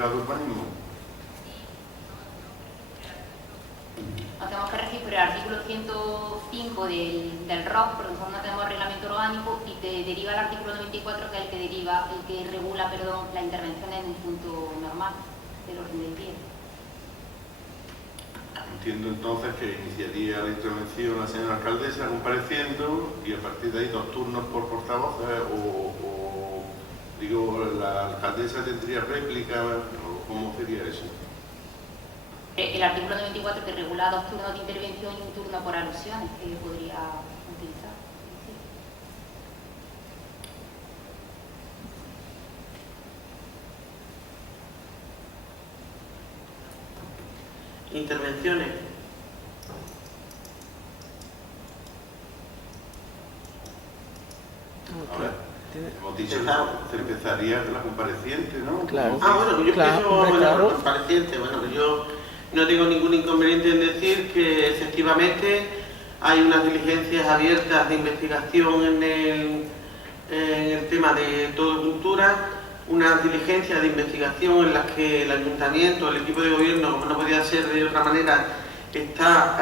delegado de urbanismo. Nos tenemos que regir por el artículo 105 del ROC, porque nosotros no tenemos reglamento orgánico, y te deriva el artículo 94, que es el que regula la intervención en el punto normal del orden del día. Entiendo entonces que iniciaría la intervención la señora alcaldesa compareciendo y a partir de ahí 2 turnos por portavoz, o digo, la alcaldesa tendría réplica, o ¿cómo sería eso? El artículo 94 que regula 2 turnos de intervención y 1 turno por alusiones que podría utilizar. Intervenciones. Ahora, hemos dicho que se empezaría con la compareciente, ¿no? Claro. Bueno, yo Claro, empiezo hombre, claro. con compareciente. Bueno, pues yo no tengo ningún inconveniente en decir que efectivamente hay unas diligencias abiertas de investigación en el tema de todo cultura, unas diligencias de investigación en las que el ayuntamiento, el equipo de gobierno, como no podía ser de otra manera, está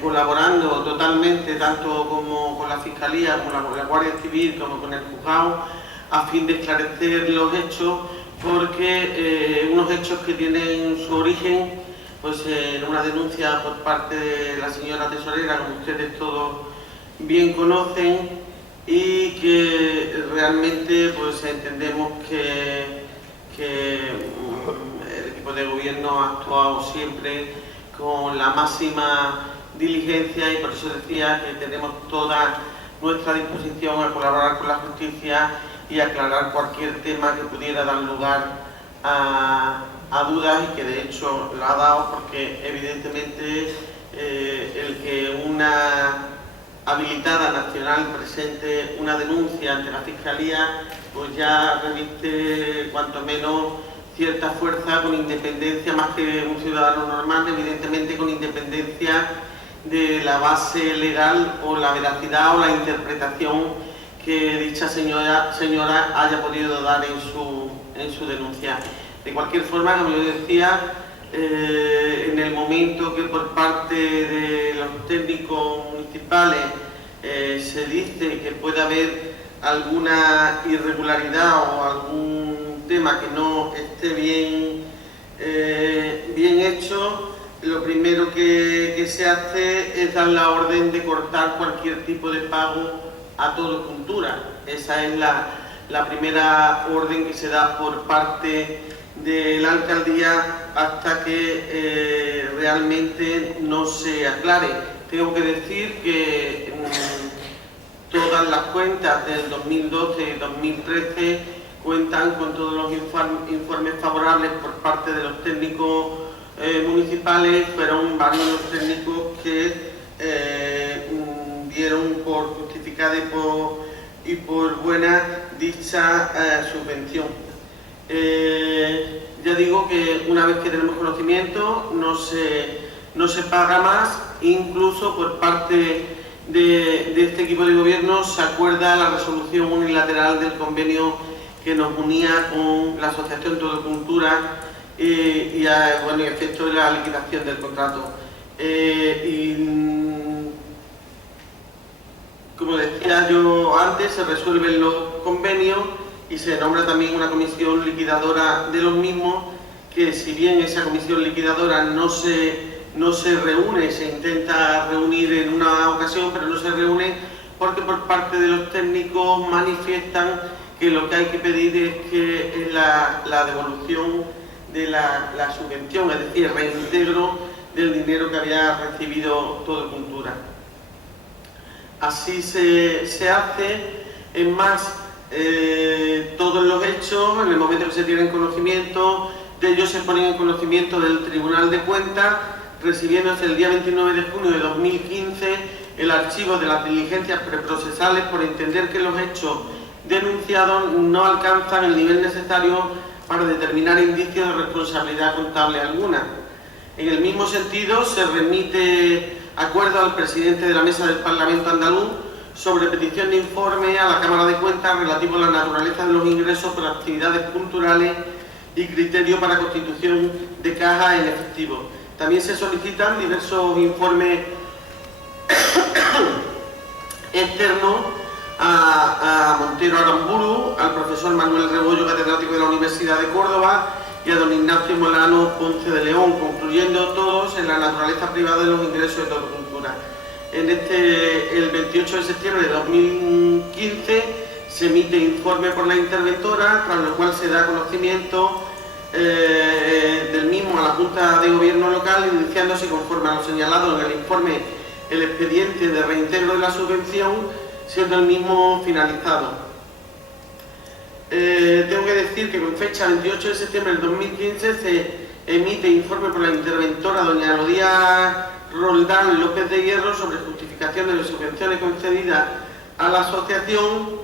colaborando totalmente, tanto como con la Fiscalía, como con la Guardia Civil, como con el juzgado, a fin de esclarecer los hechos, porque unos hechos que tienen su origen pues, en una denuncia por parte de la señora tesorera, como ustedes todos bien conocen, y que realmente pues, entendemos que el equipo de gobierno ha actuado siempre con la máxima diligencia, y por eso decía que tenemos toda nuestra disposición a colaborar con la justicia y aclarar cualquier tema que pudiera dar lugar a dudas, y que de hecho lo ha dado, porque evidentemente el que una habilitada nacional presente una denuncia ante la Fiscalía pues ya reviste cuanto menos cierta fuerza, con independencia, más que un ciudadano normal, evidentemente con independencia de la base legal o la veracidad o la interpretación que dicha señora haya podido dar en su denuncia. De cualquier forma, como yo decía, en el momento que por parte de los técnicos municipales se dice que puede haber alguna irregularidad o algún tema que no esté bien hecho, lo primero que se hace es dar la orden de cortar cualquier tipo de pago a Todo Cultura. Esa es la primera orden que se da por parte de la alcaldía hasta que realmente no se aclare. Tengo que decir que todas las cuentas del 2012 y 2013 cuentan con todos los informes favorables por parte de los técnicos municipales. Fueron varios los técnicos que dieron por justificada y por buena dicha subvención. Ya digo que una vez que tenemos conocimiento no se paga más, incluso por parte de este equipo de gobierno se acuerda la resolución unilateral del convenio que nos unía con la Asociación Todo Cultura y bueno, efecto de la liquidación del contrato. Como decía yo antes, se resuelven los convenios y se nombra también una comisión liquidadora de los mismos, que si bien esa comisión liquidadora no se reúne, se intenta reunir en una ocasión, pero no se reúne porque por parte de los técnicos manifiestan que lo que hay que pedir es que la devolución de la subvención, es decir, el reintegro del dinero que había recibido Todo Cultura. Así se hace. Es más, todos los hechos, en el momento que se tienen conocimiento de ellos, se ponen en conocimiento del Tribunal de Cuentas, recibiéndose el día 29 de junio de 2015 el archivo de las diligencias preprocesales por entender que los hechos denunciados no alcanzan el nivel necesario para determinar indicios de responsabilidad contable alguna. En el mismo sentido, se remite acuerdo al presidente de la Mesa del Parlamento andaluz sobre petición de informe a la Cámara de Cuentas relativo a la naturaleza de los ingresos por actividades culturales y criterio para constitución de caja en efectivo. También se solicitan diversos informes externos a Montero Aramburu, al profesor Manuel Rebollo, catedrático de la Universidad de Córdoba, y a don Ignacio Molano Ponce de León, concluyendo todos en la naturaleza privada de los ingresos de toda cultura. El 28 de septiembre de 2015 se emite informe por la interventora, tras lo cual se da conocimiento del mismo a la Junta de Gobierno local, iniciándose conforme a lo señalado en el informe el expediente de reintegro de la subvención, siendo el mismo finalizado. Tengo que decir que con fecha 28 de septiembre del 2015 se emite informe por la interventora doña Elodía Roldán López de Hierro sobre justificación de las subvenciones concedidas a la asociación,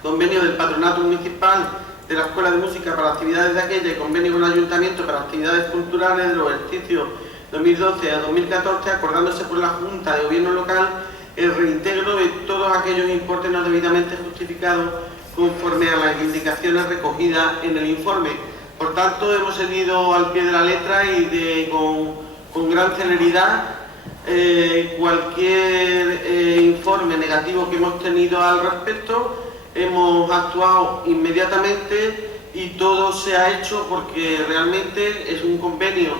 convenio del Patronato Municipal de la Escuela de Música para actividades de aquella y convenio con el Ayuntamiento para actividades culturales de los ejercicios 2012 a 2014, acordándose por la Junta de Gobierno local el reintegro de todos aquellos importes no debidamente justificados conforme a las indicaciones recogidas en el informe. Por tanto, hemos seguido al pie de la letra y con gran celeridad cualquier informe negativo que hemos tenido al respecto. Hemos actuado inmediatamente y todo se ha hecho porque realmente es un convenio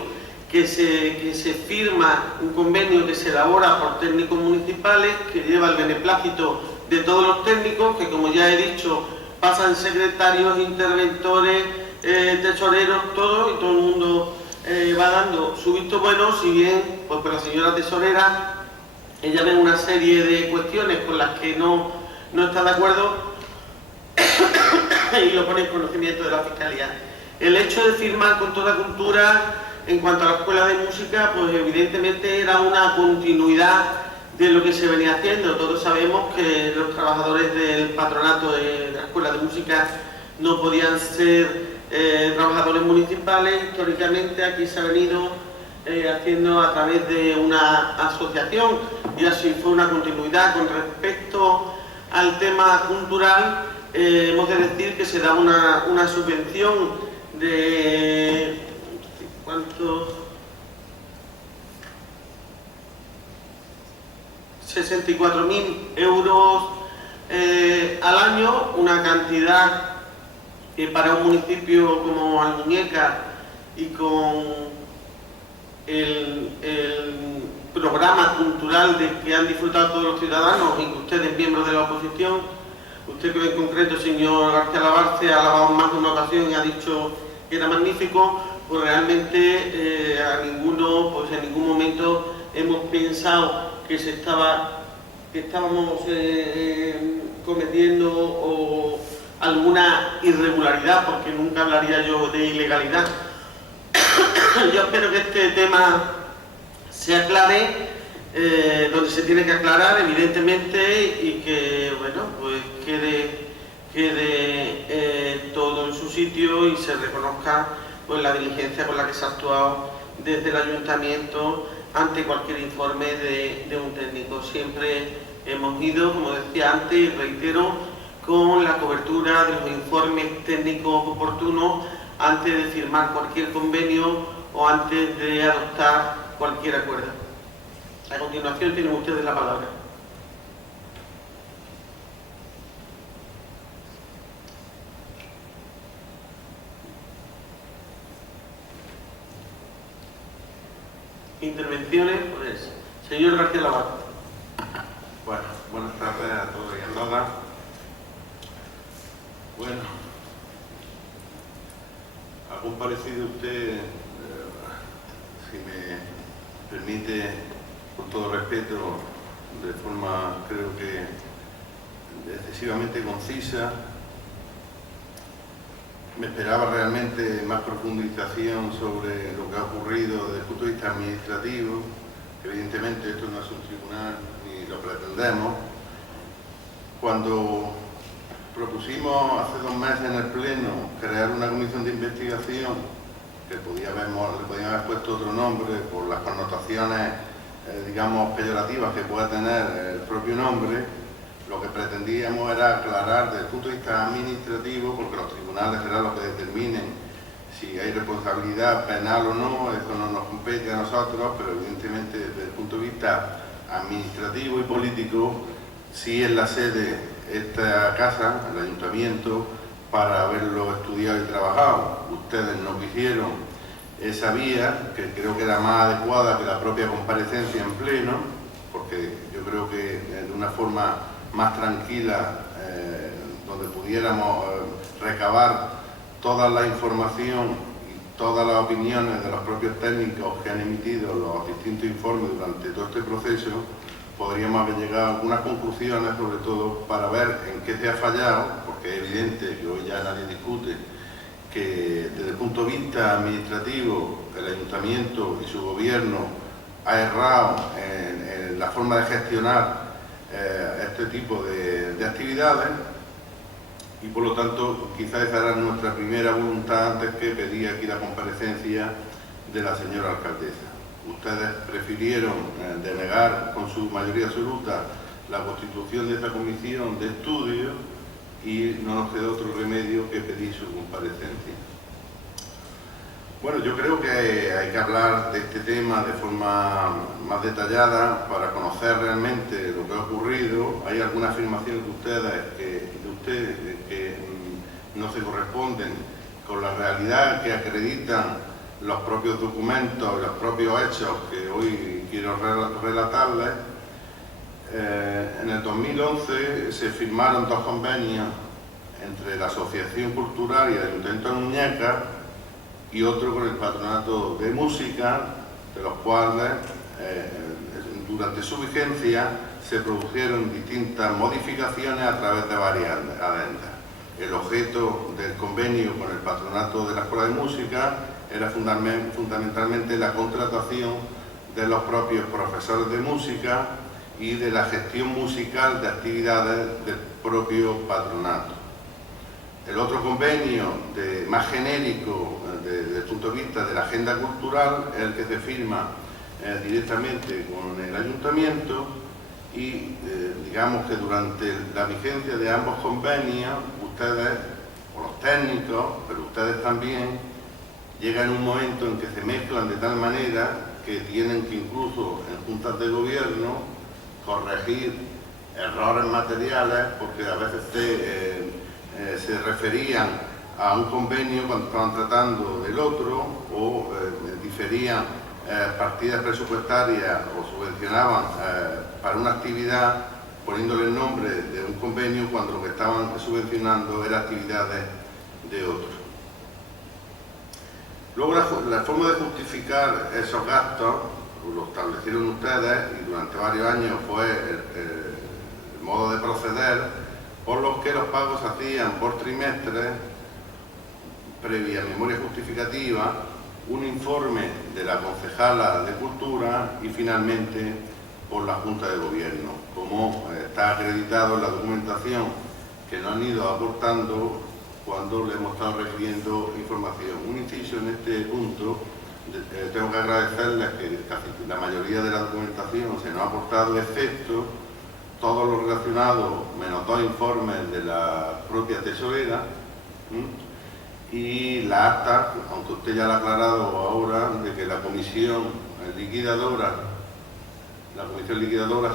que se firma, un convenio que se elabora por técnicos municipales, que lleva el beneplácito de todos los técnicos, que como ya he dicho, pasan secretarios, interventores, tesoreros, todo, y todo el mundo va dando su visto bueno, si bien pues la señora tesorera, ella ve una serie de cuestiones con las que no está de acuerdo y lo pone en conocimiento de la Fiscalía. El hecho de firmar con toda cultura en cuanto a la escuela de música, pues evidentemente era una continuidad de lo que se venía haciendo. Todos sabemos que los trabajadores del patronato de la escuela de música no podían ser trabajadores municipales. Históricamente aquí se ha venido haciendo a través de una asociación y así fue una continuidad. Con respecto al tema cultural, hemos de decir que se da una subvención de ¿cuánto? 64.000 euros al año, una cantidad que para un municipio como Almuñécar y con el programa cultural de que han disfrutado todos los ciudadanos y ustedes miembros de la oposición, usted que en concreto, señor García Labarce, ha alabado más de una ocasión y ha dicho que era magnífico, pues realmente a ninguno, pues en ningún momento hemos pensado que estábamos cometiendo alguna irregularidad, porque nunca hablaría yo de ilegalidad. Yo espero que este tema se aclare donde se tiene que aclarar, evidentemente, y que bueno, pues quede todo en su sitio y se reconozca pues la diligencia con la que se ha actuado desde el ayuntamiento ante cualquier informe de un técnico. Siempre hemos ido, como decía antes y reitero, con la cobertura de los informes técnicos oportunos antes de firmar cualquier convenio o antes de adoptar cualquier acuerdo. A continuación tienen ustedes la palabra. Intervenciones, pues, señor García Labarce. Bueno, buenas tardes a todos y a todas. Bueno, ha comparecido usted, si me permite, con todo respeto, de forma creo que excesivamente concisa. Me esperaba realmente más profundización sobre lo que ha ocurrido desde el punto de vista administrativo. Evidentemente esto no es un tribunal ni lo pretendemos. Cuando propusimos hace 2 meses en el Pleno crear una comisión de investigación, que le podíamos haber puesto otro nombre por las connotaciones, digamos, peyorativas que pueda tener el propio nombre, lo que pretendíamos era aclarar desde el punto de vista administrativo, porque los tribunales serán los que determinen Si hay responsabilidad penal o no, eso no nos compete a nosotros, pero evidentemente desde el punto de vista administrativo y político, sí es la sede esta casa, el ayuntamiento, para haberlo estudiado y trabajado. Ustedes no quisieron esa vía, que creo que era más adecuada que la propia comparecencia en pleno, porque yo creo que de una forma más tranquila, donde pudiéramos recabar toda la información y todas las opiniones de los propios técnicos que han emitido los distintos informes durante todo este proceso, podríamos haber llegado a algunas conclusiones, sobre todo para ver en qué se ha fallado, porque es evidente que hoy ya nadie discute que desde el punto de vista administrativo el ayuntamiento y su gobierno ha errado en la forma de gestionar este tipo de actividades, y por lo tanto quizás esa era nuestra primera voluntad antes que pedir aquí la comparecencia de la señora alcaldesa. Ustedes prefirieron denegar con su mayoría absoluta la constitución de esta comisión de estudio y no nos quedó otro remedio que pedir su comparecencia. Bueno, yo creo que hay que hablar de este tema de forma más detallada para conocer realmente lo que ha ocurrido. Hay algunas afirmaciones de ustedes que no se corresponden con la realidad, que acreditan los propios documentos y los propios hechos que hoy quiero relatarles. En el 2011 se firmaron 2 convenios entre la Asociación Cultural y el Ayuntamiento de Muñeca y otro con el Patronato de Música, de los cuales durante su vigencia se produjeron distintas modificaciones a través de varias adendas. El objeto del convenio con el Patronato de la Escuela de Música era fundamentalmente la contratación de los propios profesores de música y de la gestión musical de actividades del propio patronato. El otro convenio más genérico desde el punto de vista de la agenda cultural es el que se firma directamente con el ayuntamiento y digamos que durante la vigencia de ambos convenios ustedes, o los técnicos, pero ustedes también, llegan un momento en que se mezclan de tal manera que tienen que incluso en juntas de gobierno corregir errores materiales, porque a veces se referían a un convenio cuando estaban tratando del otro, o diferían partidas presupuestarias o subvencionaban para una actividad poniéndole el nombre de un convenio cuando lo que estaban subvencionando eran actividades de otro. Luego la forma de justificar esos gastos lo establecieron ustedes y durante varios años fue el modo de proceder por los que los pagos se hacían por trimestre, previa memoria justificativa, un informe de la concejala de Cultura y finalmente por la Junta de Gobierno, como está acreditado en la documentación que nos han ido aportando cuando le hemos estado requiriendo información. Un inciso en este punto, tengo que agradecerles que casi la mayoría de la documentación se nos ha aportado, excepto todo lo relacionado, menos 2 informes de la propia tesorera, y la acta, aunque usted ya lo ha aclarado ahora, de que la comisión liquidadora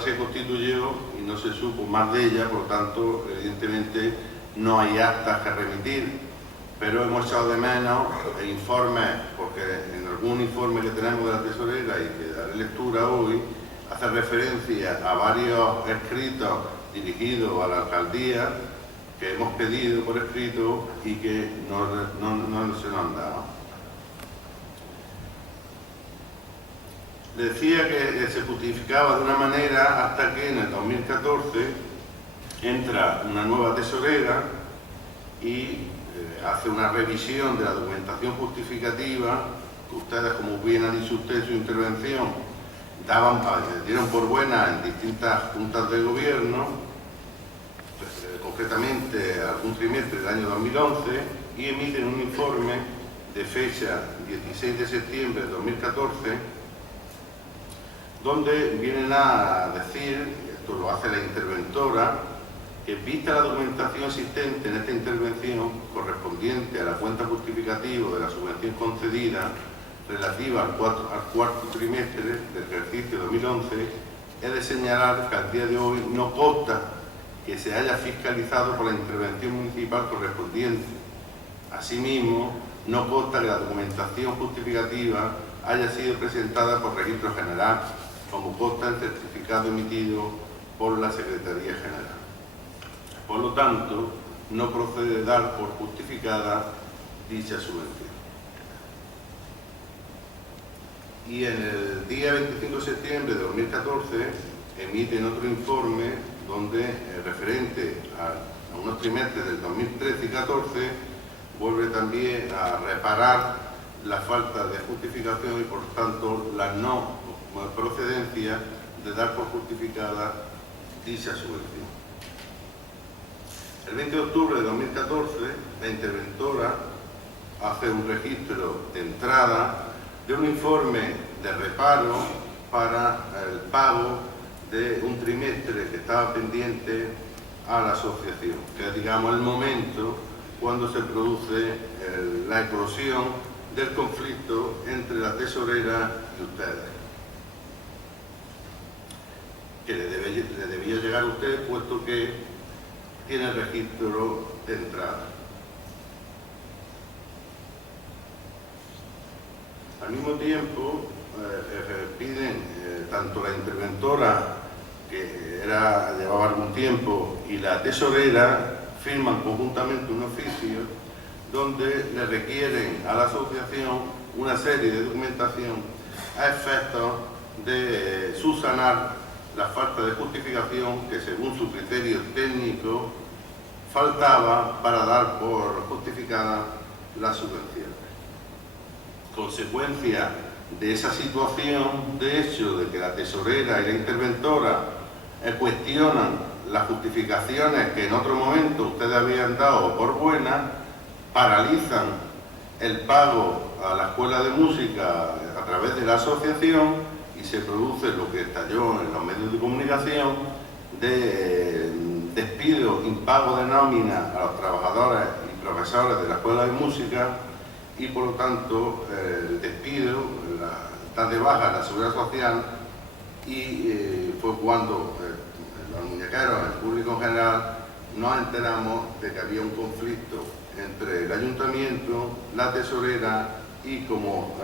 se constituyó y no se supo más de ella, por lo tanto, evidentemente no hay actas que remitir, pero hemos echado de menos informes, porque en algún informe que tenemos de la tesorera y que daré lectura hoy, hace referencia a varios escritos dirigidos a la alcaldía que hemos pedido por escrito y que no se nos han dado. Decía que se justificaba de una manera hasta que en el 2014 entra una nueva tesorera y hace una revisión de la documentación justificativa que ustedes, como bien ha dicho usted en su intervención, dieron por buena en distintas juntas de gobierno, concretamente algún trimestre del año 2011, y emiten un informe de fecha 16 de septiembre de 2014, donde vienen a decir, esto lo hace la interventora, que vista la documentación existente en esta intervención correspondiente correspondiente a la cuenta justificativa de la subvención concedida relativa al cuarto trimestre del ejercicio 2011, he de señalar que al día de hoy no consta que se haya fiscalizado por la intervención municipal correspondiente. Asimismo, no consta que la documentación justificativa haya sido presentada por Registro General, como consta el certificado emitido por la Secretaría General. Por lo tanto, no procede dar por justificada dicha subvención. Y en el día 25 de septiembre de 2014 emiten otro informe donde, referente a unos trimestres del 2013 y 2014, vuelve también a reparar la falta de justificación y, por tanto, la no procedencia de dar por justificada dicha subvención. El 20 de octubre de 2014, la interventora hace un registro de entrada de un informe de reparo para el pago de un trimestre que estaba pendiente a la asociación, que es, digamos, el momento cuando se produce la eclosión del conflicto entre la tesorera y ustedes, que le debía llegar a usted, puesto que tiene el registro de entrada. Al mismo tiempo, piden tanto la interventora, que llevaba algún tiempo, y la tesorera, firman conjuntamente un oficio donde le requieren a la asociación una serie de documentación a efectos de subsanar la falta de justificación que, según su criterio técnico, faltaba para dar por justificada la subvención. Consecuencia de esa situación, de hecho, de que la tesorera y la interventora cuestionan las justificaciones que en otro momento ustedes habían dado por buenas, paralizan el pago a la escuela de música a través de la asociación y se produce lo que estalló en los medios de comunicación de despido, impago de nómina a los trabajadores y profesores de la escuela de música, y por lo tanto el despido, está de baja en la seguridad social, y fue cuando los muñequeros, el público en general, nos enteramos de que había un conflicto entre el ayuntamiento, la tesorera y, como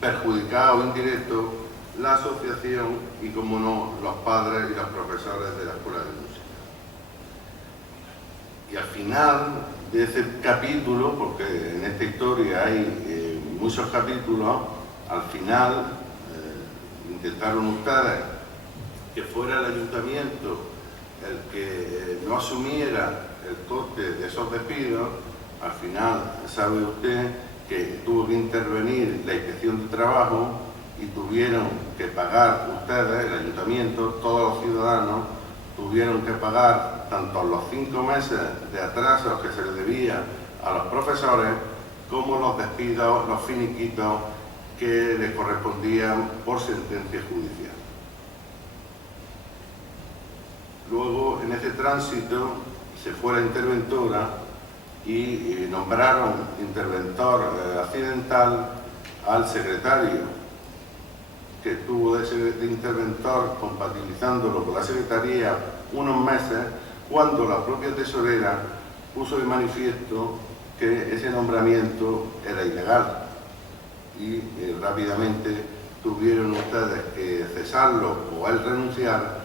perjudicado indirecto, la asociación y, como no, los padres y los profesores de la escuela de música. Y al final de ese capítulo, porque en esta historia hay muchos capítulos, al final intentaron ustedes que fuera el ayuntamiento el que no asumiera el coste de esos despidos. Al final, sabe usted que tuvo que intervenir la Inspección de Trabajo y tuvieron que pagar ustedes, el ayuntamiento, todos los ciudadanos, tuvieron que pagar tanto los 5 meses de atrasos que se les debía a los profesores, como los despidos, los finiquitos que les correspondían por sentencia judicial. Luego, en ese tránsito, se fue la interventora y nombraron interventor accidental al secretario, que estuvo de interventor compatibilizándolo con la secretaría unos meses, cuando la propia tesorera puso de manifiesto que ese nombramiento era ilegal, y rápidamente tuvieron ustedes que cesarlo o él renunciar,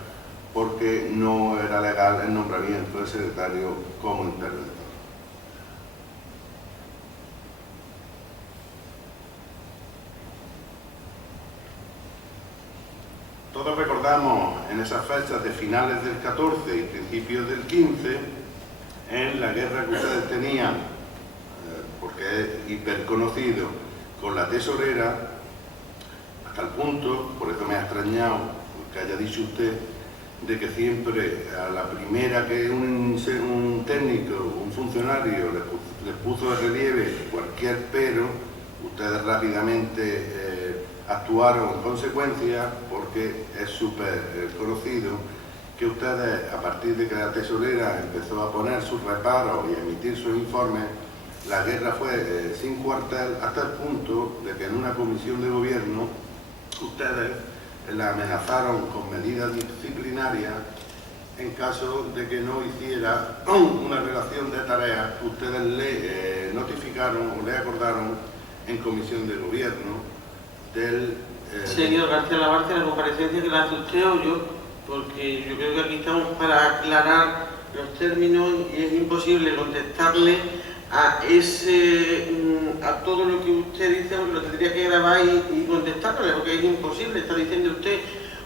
porque no era legal el nombramiento del secretario como interventor. Todos recordamos en esas fechas de finales del 14 y principios del 15, en la guerra que ustedes tenían, porque es hiperconocido, con la tesorera, hasta el punto, por eso me ha extrañado que haya dicho usted, de que siempre a la primera que un técnico, un funcionario le puso de relieve cualquier pero, ustedes rápidamente actuaron en consecuencia, porque es súper conocido que ustedes, a partir de que la tesorera empezó a poner sus reparos y a emitir sus informes, la guerra fue sin cuartel, hasta el punto de que en una comisión de gobierno ustedes la amenazaron con medidas disciplinarias en caso de que no hiciera una relación de tareas que ustedes le notificaron o le acordaron en comisión de gobierno del... Señor García Labarce, la comparecencia que la hace usted o yo, porque yo creo que aquí estamos para aclarar los términos y es imposible contestarle a todo lo que usted dice, porque lo tendría que grabar y contestarle, porque es imposible. Está diciendo usted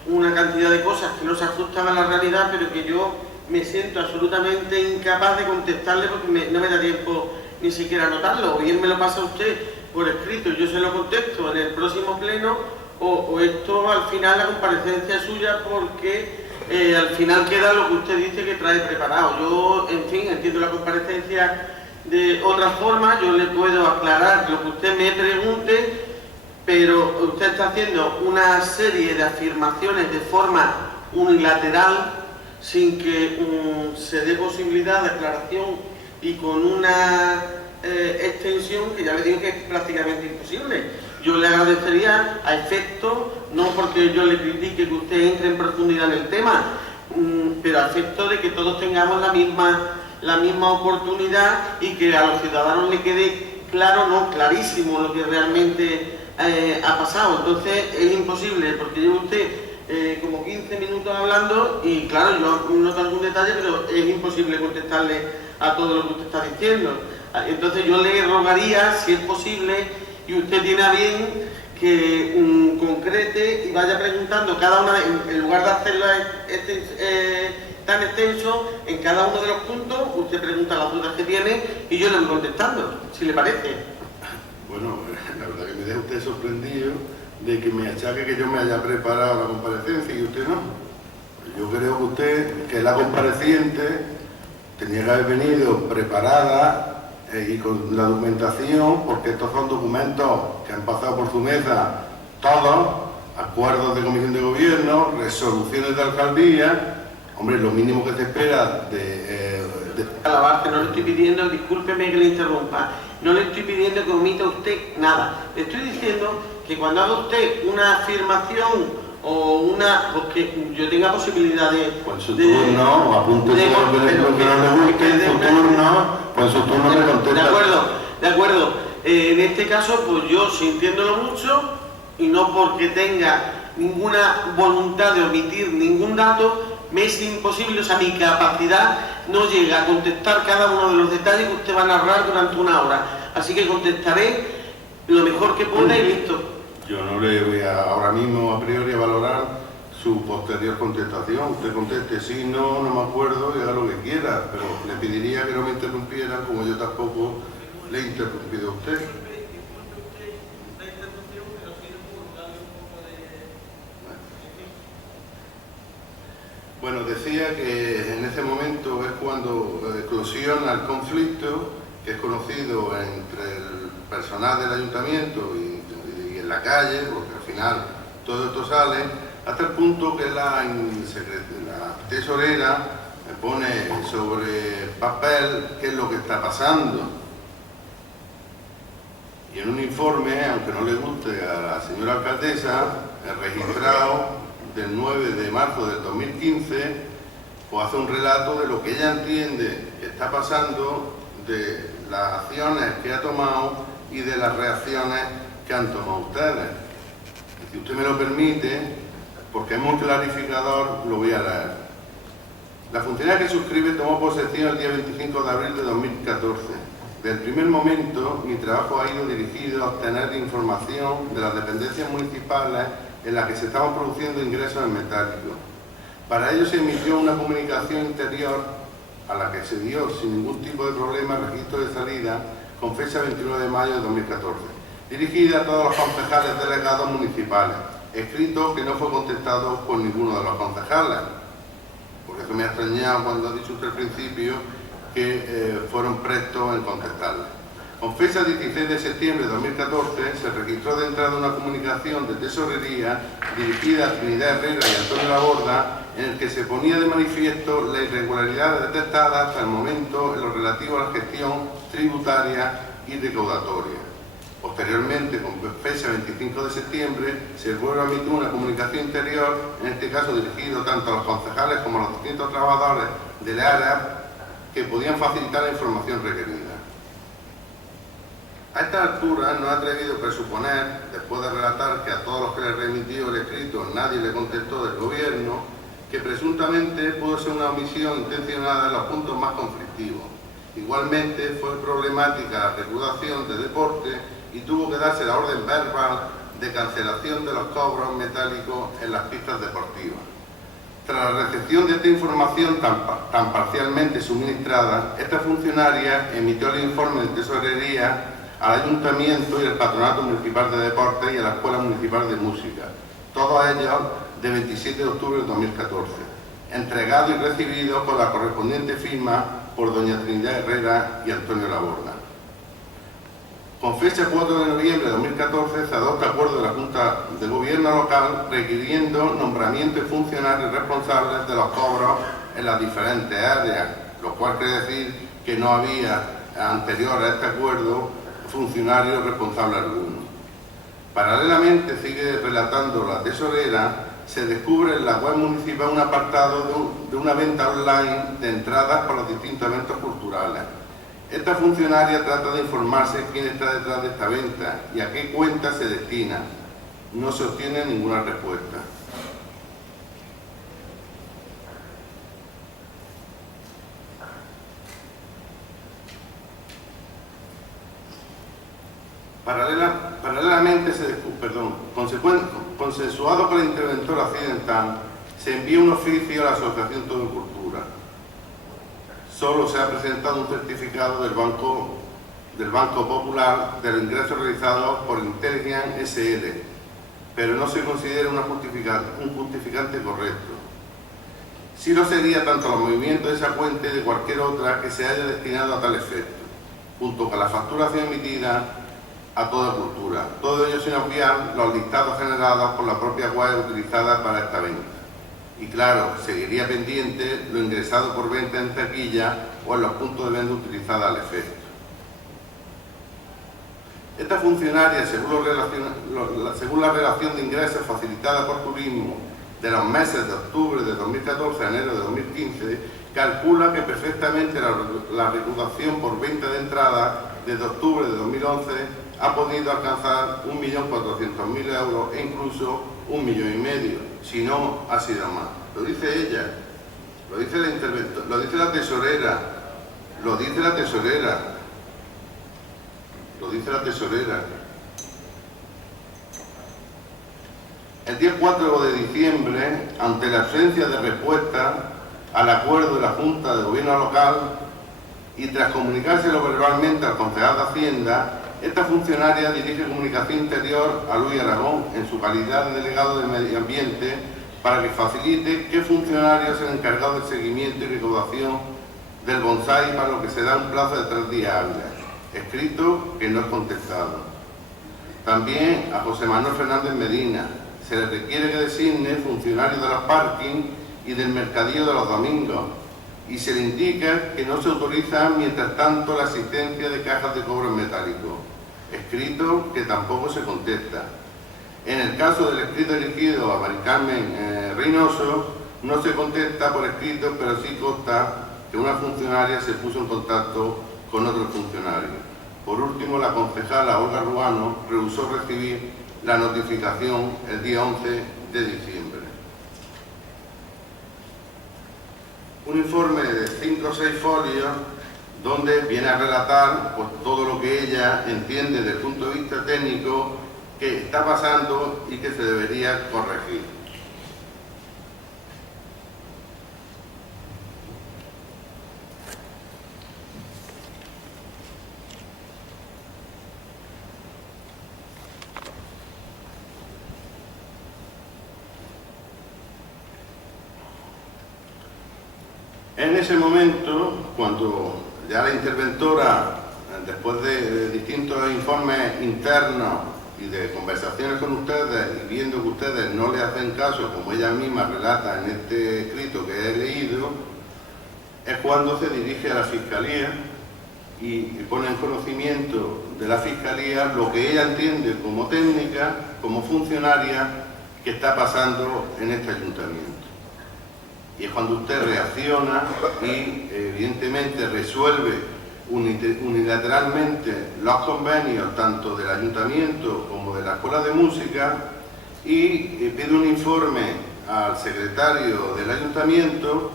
una cantidad de cosas que no se ajustan a la realidad, pero que yo me siento absolutamente incapaz de contestarle porque no me da tiempo ni siquiera anotarlo. O bien me lo pasa usted por escrito y yo se lo contesto en el próximo pleno, o esto al final la comparecencia es suya porque al final queda lo que usted dice que trae preparado. Yo, en fin, entiendo la comparecencia de otra forma, yo le puedo aclarar lo que usted me pregunte, pero usted está haciendo una serie de afirmaciones de forma unilateral sin que se dé posibilidad de aclaración y con una extensión que ya le digo que es prácticamente imposible. Yo le agradecería a efecto, no porque yo le critique que usted entre en profundidad en el tema, pero a efecto de que todos tengamos la misma oportunidad y que a los ciudadanos le quede claro, no clarísimo, lo que realmente ha pasado. Entonces es imposible, porque lleva usted como 15 minutos hablando y claro, yo noto algún detalle, pero es imposible contestarle a todo lo que usted está diciendo. Entonces yo le rogaría, si es posible, y usted tiene a bien que concrete y vaya preguntando cada una, en lugar de hacerlo tan extenso, en cada uno de los puntos, usted pregunta las dudas que tiene y yo le voy contestando, si le parece. Bueno, la verdad que me deja usted sorprendido de que me achaque que yo me haya preparado la comparecencia y usted no. Yo creo que usted, que es la compareciente, tenía que haber venido preparada y con la documentación, porque estos son documentos que han pasado por su mesa, todos, acuerdos de comisión de gobierno, resoluciones de alcaldía. Hombre, lo mínimo que se espera Labarce, no le estoy pidiendo, discúlpeme que le interrumpa, no le estoy pidiendo que omita usted nada. Le estoy diciendo que cuando haga usted una afirmación o una, porque yo tenga posibilidad de... Pues su turno, o apúntese lo que no le guste, en su turno, pues su turno me contesta. De acuerdo. En este caso, pues yo sintiéndolo mucho, y no porque tenga ninguna voluntad de omitir ningún dato, me es imposible, o sea, mi capacidad no llega a contestar cada uno de los detalles que usted va a narrar durante una hora. Así que contestaré lo mejor que pueda y listo. Yo no le voy ahora mismo a priori a valorar su posterior contestación. Usted conteste sí, no me acuerdo y haga lo que quiera, pero le pediría que no me interrumpiera, como yo tampoco le he interrumpido a usted. Bueno, decía que en ese momento es cuando eclosiona el conflicto, que es conocido entre el personal del ayuntamiento y en la calle, porque al final todo esto sale, hasta el punto que la tesorera pone sobre papel qué es lo que está pasando. Y en un informe, aunque no le guste a la señora alcaldesa, registrado del 9 de marzo del 2015, pues hace un relato de lo que ella entiende que está pasando, de las acciones que ha tomado y de las reacciones que han tomado ustedes. Y si usted me lo permite, porque es muy clarificador, lo voy a leer. La funcionaria que suscribe tomó posesión el día 25 de abril de 2014. Desde el primer momento, mi trabajo ha ido dirigido a obtener información de las dependencias municipales en las que se estaban produciendo ingresos en metálico. Para ello se emitió una comunicación interior a la que se dio sin ningún tipo de problema registro de salida con fecha 29 de mayo de 2014, dirigida a todos los concejales delegados municipales, escrito que no fue contestado por ninguno de los concejales. Porque eso me ha extrañado cuando ha dicho usted al principio que fueron prestos en contestarle. Con fecha 16 de septiembre de 2014 se registró de entrada una comunicación de tesorería dirigida a Trinidad Herrera y Antonio Laborda, en el que se ponía de manifiesto la irregularidad detectada hasta el momento en lo relativo a la gestión tributaria y recaudatoria. Posteriormente, con fecha 25 de septiembre, se vuelve a emitir una comunicación interior, en este caso dirigido tanto a los concejales como a los distintos trabajadores del área que podían facilitar la información requerida. A esta altura no he atrevido a presuponer, después de relatar que a todos los que le remitió el escrito nadie le contestó del gobierno, que presuntamente pudo ser una omisión intencionada en los puntos más conflictivos. Igualmente fue problemática la recaudación de deporte y tuvo que darse la orden verbal de cancelación de los cobros metálicos en las pistas deportivas. Tras la recepción de esta información tan parcialmente suministrada, esta funcionaria emitió el informe de tesorería al Ayuntamiento y al Patronato Municipal de Deportes y a la Escuela Municipal de Música, todos ellos de 27 de octubre de 2014, entregado y recibido con la correspondiente firma por doña Trinidad Herrera y Antonio Laborda. Con fecha 4 de noviembre de 2014 se adopta acuerdo de la Junta de Gobierno local requiriendo nombramiento de funcionarios responsables de los cobros en las diferentes áreas, lo cual quiere decir que no había anterior a este acuerdo funcionario responsable alguno. Paralelamente, sigue relatando la tesorera, se descubre en la web municipal un apartado de una venta online de entradas para los distintos eventos culturales. Esta funcionaria trata de informarse quién está detrás de esta venta y a qué cuenta se destina. No se obtiene ninguna respuesta. Paralelamente, consensuado con el interventor accidental, se envía un oficio a la Asociación Todo Cultura. Solo se ha presentado un certificado del Banco Popular de los ingresos realizados por Intelligent SL, pero no se considera un justificante correcto. Sí lo sería tanto los movimientos de esa cuenta y de cualquier otra que se haya destinado a tal efecto, junto con la facturación emitida a Toda Cultura. Todo ello sin obviar los listados generados por la propia web utilizada para esta venta. Y claro, seguiría pendiente lo ingresado por venta en taquilla o en los puntos de venta utilizados al efecto. Esta funcionaria, según la relación de ingresos facilitada por Turismo de los meses de octubre de 2014 a enero de 2015, calcula que perfectamente la recaudación por venta de entradas desde octubre de 2011 ha podido alcanzar 1.400.000 euros e incluso 1,5 millones, si no ha sido más. Lo dice ella, lo dice la interventora, lo dice la tesorera, lo dice la tesorera, lo dice la tesorera. El día 4 de diciembre, ante la ausencia de respuesta al acuerdo de la Junta de Gobierno local y tras comunicárselo verbalmente al concejal de Hacienda, esta funcionaria dirige comunicación interior a Luis Aragón en su calidad de delegado de Medio Ambiente para que facilite qué funcionario es el encargado del seguimiento y recaudación del bonsai, para lo que se da un plazo de 3 días hábiles, escrito que no es contestado. También a José Manuel Fernández Medina se le requiere que designe funcionarios de los parkings y del mercadillo de los domingos, y se le indica que no se autoriza mientras tanto la existencia de cajas de cobre metálico, escrito que tampoco se contesta. En el caso del escrito dirigido a Mari Carmen Reynoso, no se contesta por escrito, pero sí consta que una funcionaria se puso en contacto con otro funcionario. Por último, la concejala Olga Ruano rehusó recibir la notificación el día 11 de diciembre. Un informe de 5 o 6 folios donde viene a relatar pues, todo lo que ella entiende desde el punto de vista técnico que está pasando y que se debería corregir. En ese momento, cuando ya la interventora después de distintos informes internos y de conversaciones con ustedes, y viendo que ustedes no le hacen caso, como ella misma relata en este escrito que he leído, es cuando se dirige a la Fiscalía y pone en conocimiento de la Fiscalía lo que ella entiende como técnica, como funcionaria, que está pasando en este ayuntamiento. Y es cuando usted reacciona y evidentemente resuelve unilateralmente los convenios tanto del ayuntamiento como de la escuela de música y pide un informe al secretario del ayuntamiento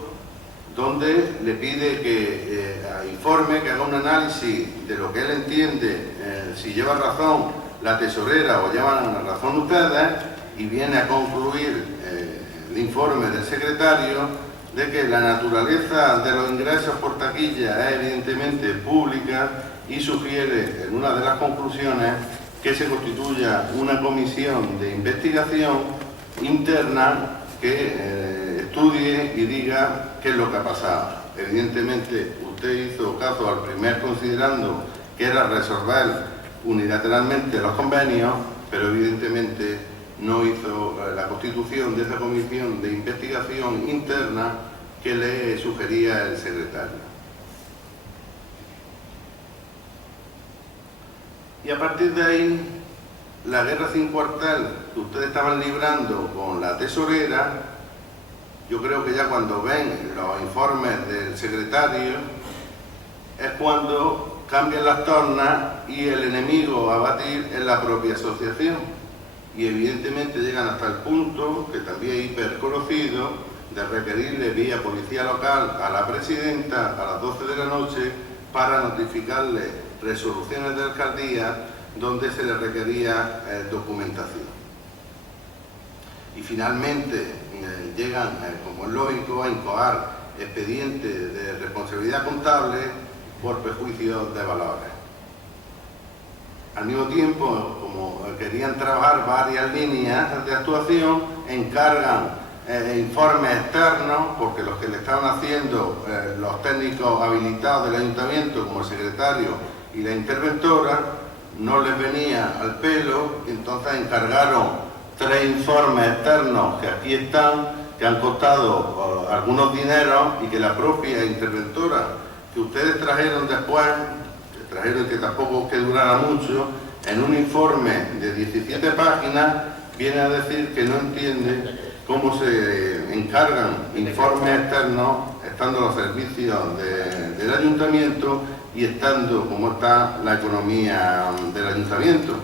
donde le pide que informe, que haga un análisis de lo que él entiende, si lleva razón la tesorera o llevan razón ustedes, y viene a concluir el informe del secretario de que la naturaleza de los ingresos por taquilla es evidentemente pública, y sugiere en una de las conclusiones que se constituya una comisión de investigación interna que estudie y diga qué es lo que ha pasado. Evidentemente usted hizo caso al primer considerando que era resolver unilateralmente los convenios, pero evidentemente no hizo la constitución de esa comisión de investigación interna que le sugería el secretario. Y a partir de ahí, la guerra sin cuartel que ustedes estaban librando con la tesorera, yo creo que ya cuando ven los informes del secretario, es cuando cambian las tornas y el enemigo a batir es la propia asociación. Y evidentemente llegan hasta el punto, que también es hiperconocido, de requerirle vía policía local a la presidenta a las 12 de la noche para notificarle resoluciones de alcaldía donde se le requería documentación. Y finalmente llegan, como es lógico, a incoar expedientes de responsabilidad contable por perjuicios de valores. Al mismo tiempo, como querían trabajar varias líneas de actuación, encargan informes externos, porque los que le estaban haciendo los técnicos habilitados del ayuntamiento, como el secretario y la interventora, no les venía al pelo, y entonces encargaron 3 informes externos que aquí están, que han costado algunos dineros, y que la propia interventora que ustedes trajeron después, trajeron que tampoco que durara mucho, en un informe de 17 páginas viene a decir que no entiende cómo se encargan informes externos estando los servicios del ayuntamiento y estando como está la economía del ayuntamiento.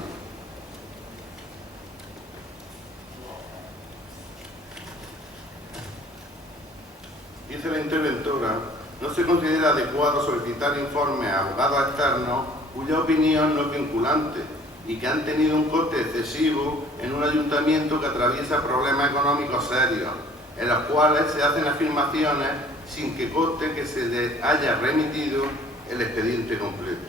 Dice la interventora: no se considera adecuado solicitar informes a abogados externos cuya opinión no es vinculante y que han tenido un coste excesivo en un ayuntamiento que atraviesa problemas económicos serios, en los cuales se hacen afirmaciones sin que conste que se le haya remitido el expediente completo.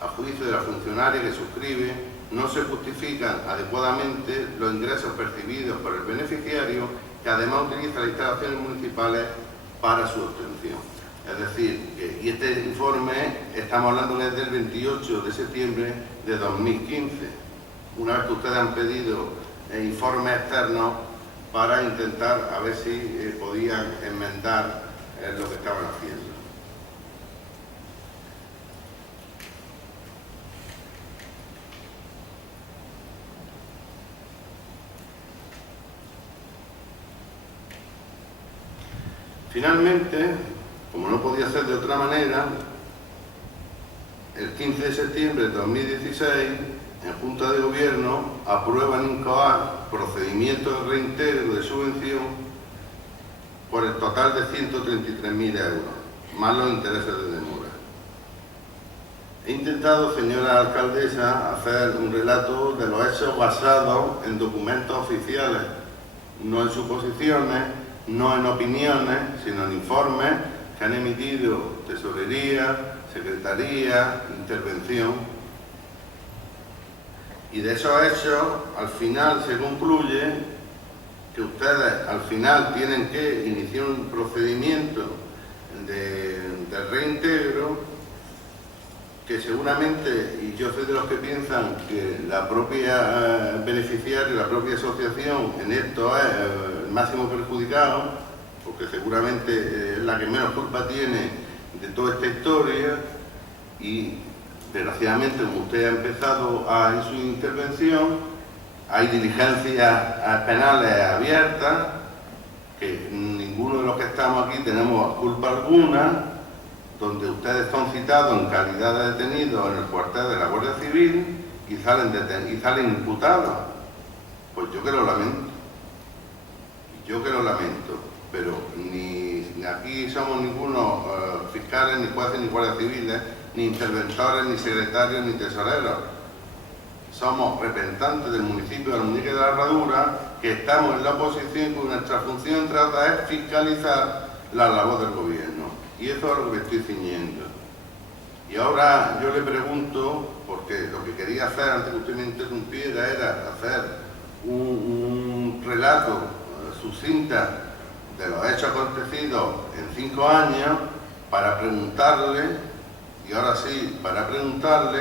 A juicio de la funcionaria que suscribe, no se justifican adecuadamente los ingresos percibidos por el beneficiario, que además utiliza las instalaciones municipales para su obtención. Es decir, y este informe estamos hablando desde el 28 de septiembre de 2015, una vez que ustedes han pedido informes externos para intentar a ver si podían enmendar lo que estaban haciendo. Finalmente, como no podía ser de otra manera, el 15 de septiembre de 2016, en Junta de Gobierno, aprueban incoar procedimiento de reintegro de subvención por el total de 133.000 euros, más los intereses de demora. He intentado, señora alcaldesa, hacer un relato de los hechos basados en documentos oficiales, no en suposiciones, no en opiniones, sino en informes que han emitido Tesorería, Secretaría, Intervención. Y de esos hechos, al final se concluye que ustedes al final tienen que iniciar un procedimiento de reintegro que seguramente, y yo soy de los que piensan que la propia beneficiaria, la propia asociación en esto es el máximo perjudicado, porque seguramente es la que menos culpa tiene de toda esta historia, y desgraciadamente, como usted ha empezado en su intervención, hay diligencias penales abiertas, que ninguno de los que estamos aquí tenemos culpa alguna, donde ustedes son citados en calidad de detenidos en el cuartel de la Guardia Civil y salen imputados. Pues yo que lo lamento. Pero ni aquí somos ninguno fiscales, ni jueces, ni guardias civiles, ni interventores, ni secretarios, ni tesoreros. Somos representantes del municipio de Almuñécar de la Herradura, que estamos en la oposición, con nuestra función, entre otras, es fiscalizar la labor del gobierno. Y eso es lo que me estoy ciñendo. Y ahora yo le pregunto, porque lo que quería hacer antes que usted me interrumpiera era hacer un relato sucinta de los hechos acontecidos en 5 años, para preguntarle, y ahora sí, para preguntarle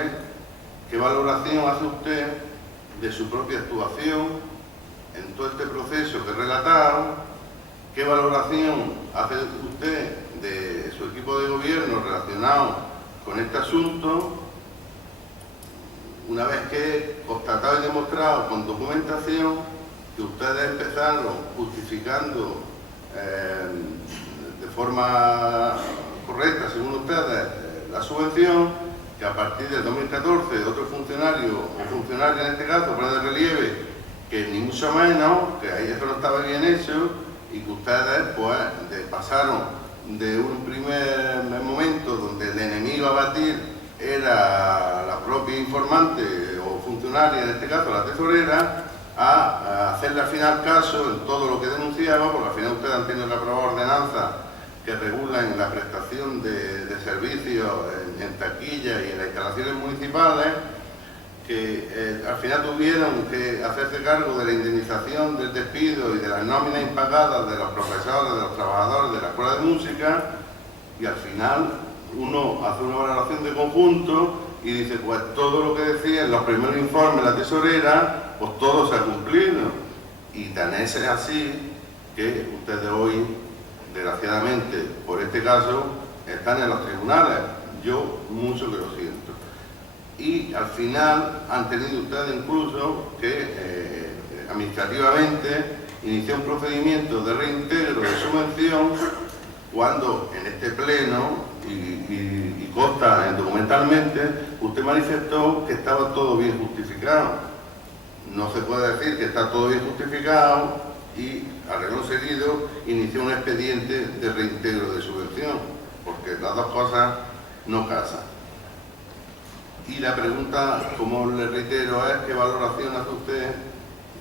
qué valoración hace usted de su propia actuación en todo este proceso que he relatado, qué valoración hace usted de su equipo de gobierno relacionado con este asunto, una vez que constatado y demostrado con documentación que ustedes empezaron justificando de forma correcta, según ustedes, la subvención, que a partir del 2014 otro funcionario o funcionaria en este caso pone de relieve que ni mucho menos, que ahí eso no estaba bien hecho, y que ustedes pues pasaron de un primer momento donde el enemigo a batir era la propia informante o funcionaria, en este caso la tesorera, a hacerle al final caso en todo lo que denunciaba, porque al final ustedes han tenido la aprobada ordenanza que regulan la prestación de servicios en taquilla y en las instalaciones municipales, que al final tuvieron que hacerse cargo de la indemnización del despido y de las nóminas impagadas de los profesores, de los trabajadores de la escuela de música, y al final uno hace una valoración de conjunto y dice, pues todo lo que decía en los primeros informes la tesorera, pues todo se ha cumplido. Y tan es así que ustedes hoy, desgraciadamente, por este caso, están en los tribunales. Yo mucho que lo siento. Y al final han tenido ustedes incluso que administrativamente iniciar un procedimiento de reintegro de subvención, cuando en este pleno y consta documentalmente, usted manifestó que estaba todo bien justificado. No se puede decir que está todo bien justificado y arreglo seguido inició un expediente de reintegro de subvención, porque las dos cosas no casan. Y la pregunta, como le reitero, es qué valoración hace usted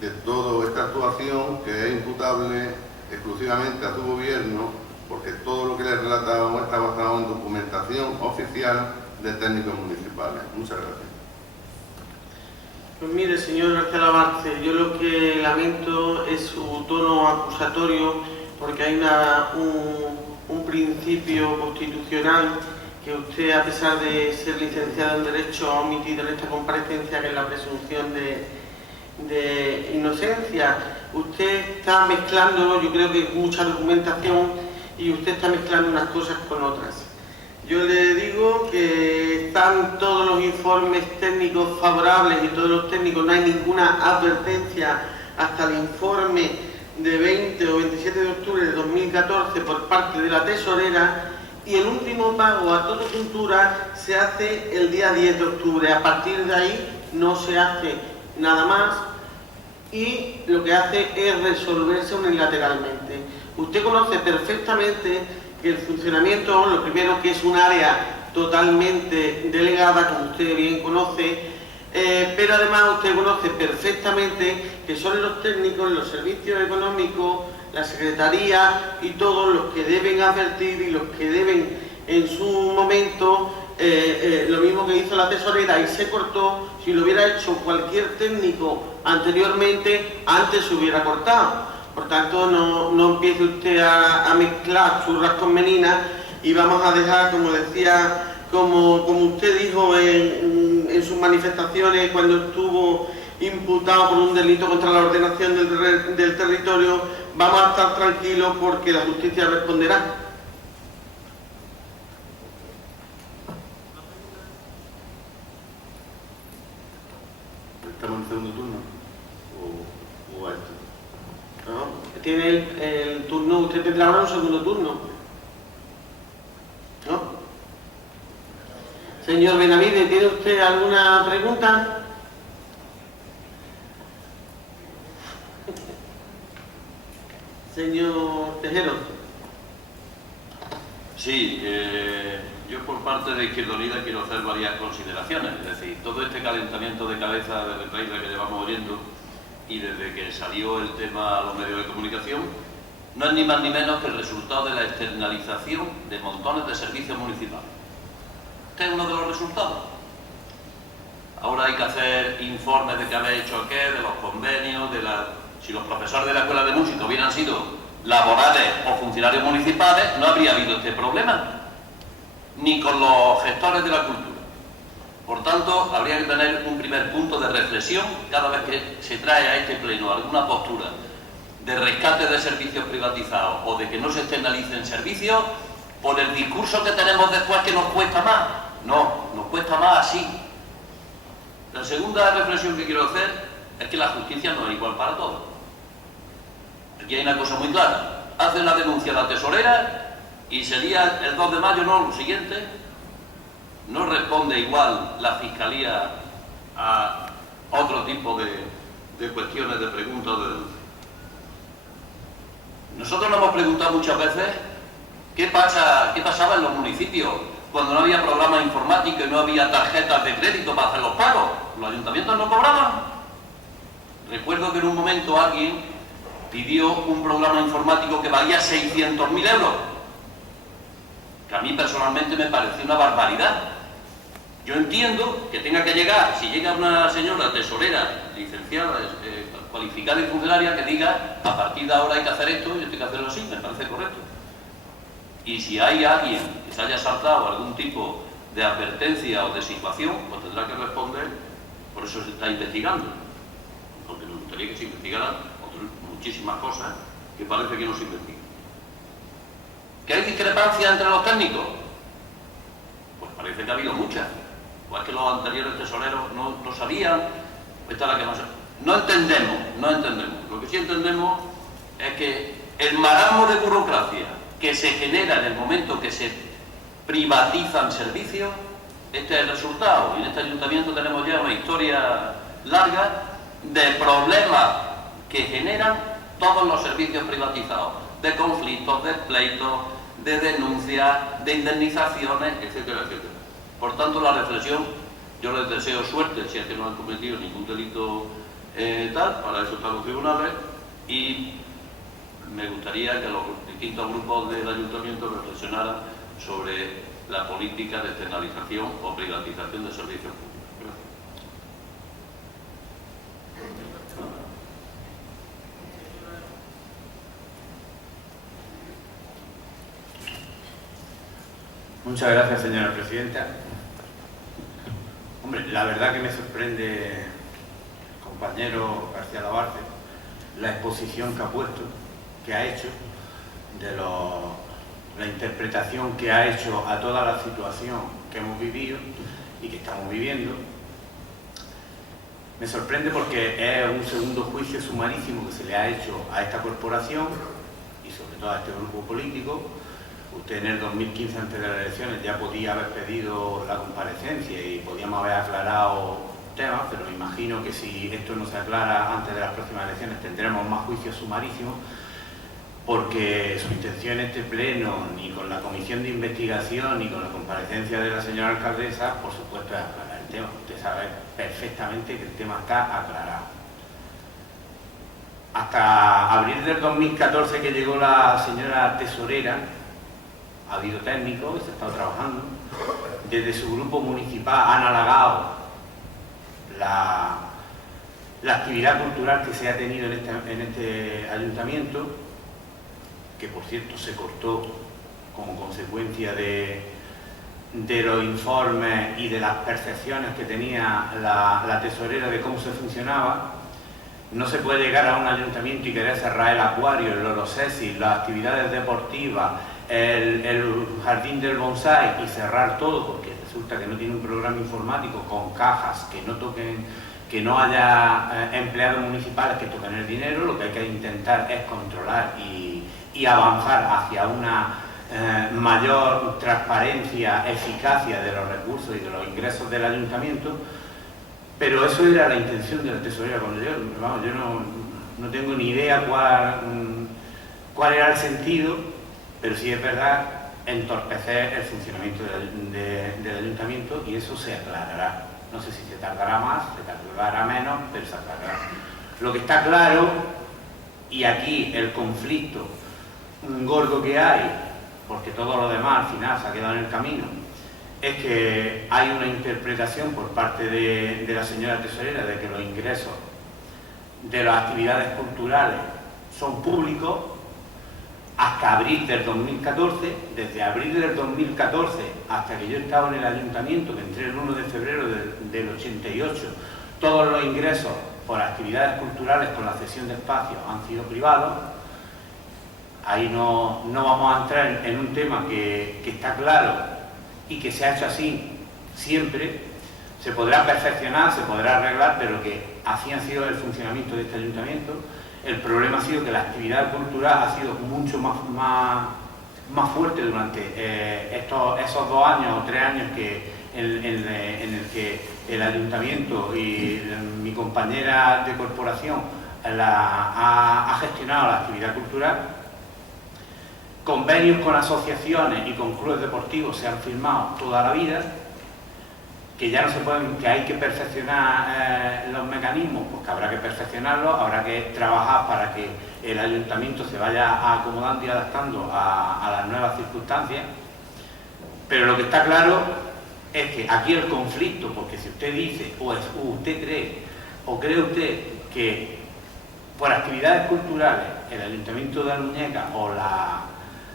de toda esta actuación que es imputable exclusivamente a su gobierno, porque todo lo que le he relatado está basado en documentación oficial de técnicos municipales. Muchas gracias. Pues mire, señor García Labarce, yo lo que lamento es su tono acusatorio, porque hay un principio constitucional que usted, a pesar de ser licenciado en Derecho, ha omitido en esta comparecencia, que es la presunción de inocencia. Usted está mezclando, yo creo que mucha documentación, y usted está mezclando unas cosas con otras. Yo le digo que están todos los informes técnicos favorables y todos los técnicos, no hay ninguna advertencia hasta el informe de 20 o 27 de octubre de 2014 por parte de la tesorera, y el último pago a Toto Cultura se hace el día 10 de octubre. A partir de ahí no se hace nada más y lo que hace es resolverse unilateralmente. Usted conoce perfectamente que el funcionamiento, lo primero, que es un área totalmente delegada, como usted bien conoce, pero además usted conoce perfectamente que son los técnicos, los servicios económicos, la Secretaría y todos los que deben advertir y los que deben en su momento, lo mismo que hizo la tesorera y se cortó. Si lo hubiera hecho cualquier técnico anteriormente, antes se hubiera cortado. Por tanto, no empiece usted a mezclar churras con meninas, y vamos a dejar, como como usted dijo en sus manifestaciones cuando estuvo imputado por un delito contra la ordenación del territorio, vamos a estar tranquilos porque la justicia responderá. ¿Estamos en segundo turno? ¿O a esto? ¿No? Tiene el turno, usted tendrá ahora un segundo turno. ¿No? Señor Benavides, ¿tiene usted alguna pregunta? Señor Tejero. Sí, yo por parte de Izquierda Unida quiero hacer varias consideraciones. Es decir, todo este calentamiento de cabeza de retahíla que llevamos oyendo y desde que salió el tema a los medios de comunicación, no es ni más ni menos que el resultado de la externalización de montones de servicios municipales. Este es uno de los resultados. Ahora hay que hacer informes de qué habéis hecho qué, de los convenios, si los profesores de la escuela de música hubieran sido laborales o funcionarios municipales, no habría habido este problema, ni con los gestores de la cultura. Por tanto, habría que tener un primer punto de reflexión cada vez que se trae a este pleno alguna postura de rescate de servicios privatizados o de que no se externalicen servicios, por el discurso que tenemos después que nos cuesta más. No, nos cuesta más así. La segunda reflexión que quiero hacer es que la justicia no es igual para todos. Aquí hay una cosa muy clara. Hace una denuncia a la tesorera y sería el 2 de mayo, no, lo siguiente. No responde igual la Fiscalía a otro tipo de cuestiones, de preguntas, de denuncias. Nosotros nos hemos preguntado muchas veces qué pasaba en los municipios cuando no había programas informáticos y no había tarjetas de crédito para hacer los pagos. Los ayuntamientos no cobraban. Recuerdo que en un momento alguien pidió un programa informático que valía 600.000 euros, que a mí personalmente me pareció una barbaridad. Yo entiendo que tenga que llegar, si llega una señora tesorera, licenciada, cualificada y funcionaria, que diga, a partir de ahora hay que hacer esto y esto hay que hacerlo así, me parece correcto. Y si hay alguien que se haya saltado algún tipo de advertencia o de situación, pues tendrá que responder, por eso se está investigando. Porque nos gustaría que se investigaran muchísimas cosas que parece que no se investigan. ¿Que hay discrepancia entre los técnicos? Pues parece que ha habido muchas. O es que los anteriores tesoreros no sabían, esta es la que más... No entendemos. Lo que sí entendemos es que el marasmo de burocracia que se genera en el momento que se privatizan servicios, este es el resultado. Y en este ayuntamiento tenemos ya una historia larga de problemas que generan todos los servicios privatizados, de conflictos, de pleitos, de denuncias, de indemnizaciones, etcétera, etcétera. Por tanto, la reflexión, yo les deseo suerte si es que no han cometido ningún delito para eso están los tribunales, y me gustaría que los distintos grupos del ayuntamiento reflexionaran sobre la política de externalización o privatización de servicios públicos. Gracias. Muchas gracias, señora presidenta. Hombre, la verdad que me sorprende, compañero García Labarce, la exposición que ha puesto, que ha hecho, de la interpretación que ha hecho a toda la situación que hemos vivido y que estamos viviendo. Me sorprende porque es un segundo juicio sumarísimo que se le ha hecho a esta corporación y sobre todo a este grupo político. Usted en el 2015, antes de las elecciones, ya podía haber pedido la comparecencia y podíamos haber aclarado temas, pero me imagino que si esto no se aclara antes de las próximas elecciones tendremos más juicios sumarísimos, porque su intención en este pleno, ni con la comisión de investigación, ni con la comparecencia de la señora alcaldesa, por supuesto, es aclarar el tema. Usted sabe perfectamente que el tema está aclarado. Hasta abril del 2014, que llegó la señora tesorera, ha habido técnicos y se ha estado trabajando. Desde su grupo municipal han halagado la actividad cultural que se ha tenido en este ayuntamiento, que por cierto se cortó como consecuencia de de los informes y de las percepciones que tenía la tesorera de cómo se funcionaba. No se puede llegar a un ayuntamiento y querer cerrar el acuario, el Lorosesis, las actividades deportivas, el jardín del bonsai y cerrar todo porque resulta que no tiene un programa informático con cajas que no toquen, que no haya empleados municipales que toquen el dinero. Lo que hay que intentar es controlar y avanzar hacia una mayor transparencia, eficacia de los recursos y de los ingresos del ayuntamiento. Pero eso era la intención de la tesorería. Cuando yo no tengo ni idea cuál era el sentido, pero sí es verdad entorpecer el funcionamiento del ayuntamiento, y eso se aclarará. No sé si se tardará más, se tardará menos, pero se aclarará. Lo que está claro, y aquí el conflicto gordo que hay, porque todo lo demás al final se ha quedado en el camino, es que hay una interpretación por parte de la señora tesorera de que los ingresos de las actividades culturales son públicos hasta abril del 2014. Desde abril del 2014 hasta que yo estaba en el ayuntamiento, que entré el 1 de febrero del 88, todos los ingresos por actividades culturales con la cesión de espacios han sido privados. Ahí no vamos a entrar en un tema que está claro y que se ha hecho así siempre. Se podrá perfeccionar, se podrá arreglar, pero que así ha sido el funcionamiento de este ayuntamiento. El problema ha sido que la actividad cultural ha sido mucho más fuerte durante esos 2 años o 3 años en el que el ayuntamiento y mi compañera de corporación ha gestionado la actividad cultural. Convenios con asociaciones y con clubes deportivos se han firmado toda la vida, que ya no se pueden, que hay que perfeccionar los mecanismos, pues que habrá que perfeccionarlos, habrá que trabajar para que el ayuntamiento se vaya acomodando y adaptando a las nuevas circunstancias. Pero lo que está claro es que aquí el conflicto, porque si usted dice, o usted cree, o cree usted que por actividades culturales el Ayuntamiento de Almuñécar o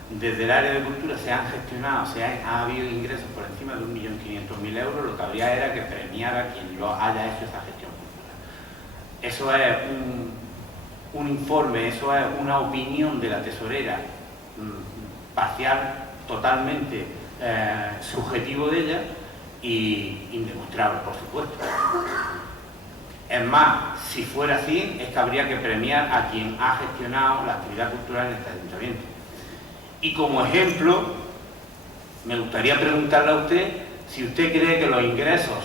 desde el área de cultura se han gestionado, ha habido ingresos por encima de 1.500.000 euros, lo que habría era que premiar a quien lo haya hecho esa gestión cultural. Eso es un informe, eso es una opinión de la tesorera parcial, totalmente subjetivo de ella y indemostrable, por supuesto. Es más, si fuera así, es que habría que premiar a quien ha gestionado la actividad cultural en este ayuntamiento. Y como ejemplo, me gustaría preguntarle a usted si usted cree que los ingresos,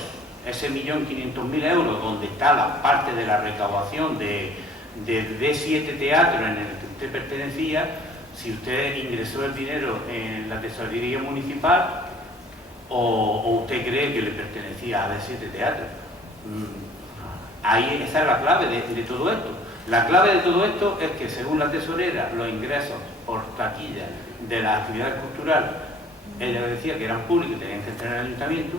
ese 1.500.000 euros, donde está la parte de la recaudación de D7 Teatro en el que usted pertenecía, si usted ingresó el dinero en la tesorería municipal o usted cree que le pertenecía a D7 Teatro. Ahí esa es la clave de todo esto. La clave de todo esto es que, según la tesorera, los ingresos por taquilla de las actividades culturales, ella decía que eran públicos y tenían que estar en el ayuntamiento,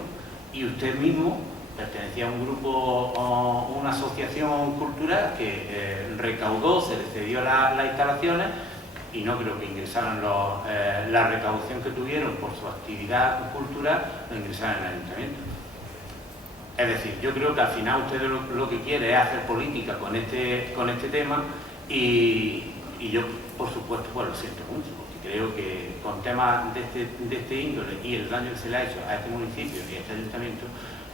y usted mismo pertenecía a un grupo o una asociación cultural que recaudó, se le cedió las instalaciones y no creo que ingresaran la recaudación que tuvieron por su actividad cultural, lo ingresaran en el ayuntamiento. Es decir, yo creo que al final usted lo que quiere es hacer política con este tema y yo, por supuesto, pues lo siento mucho, porque creo que con temas de este índole y el daño que se le ha hecho a este municipio y a este ayuntamiento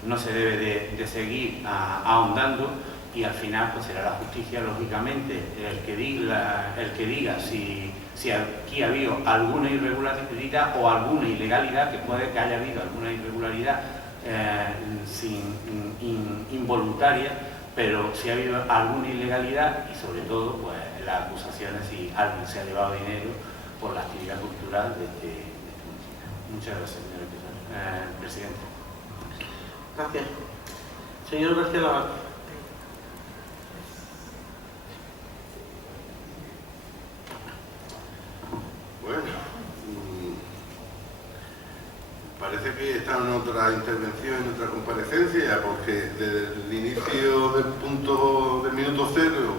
no se debe de seguir ahondando, y al final pues será la justicia, lógicamente, el que diga si aquí ha habido alguna irregularidad o alguna ilegalidad, que puede que haya habido alguna irregularidad involuntaria, pero si ha habido alguna ilegalidad y sobre todo pues las acusaciones si alguien se ha llevado dinero por la actividad cultural de este municipio. Muchas gracias, señor presidente. Gracias. Señor García Laval. Bueno, parece que está en otra intervención, en otra comparecencia, porque desde el inicio del minuto cero,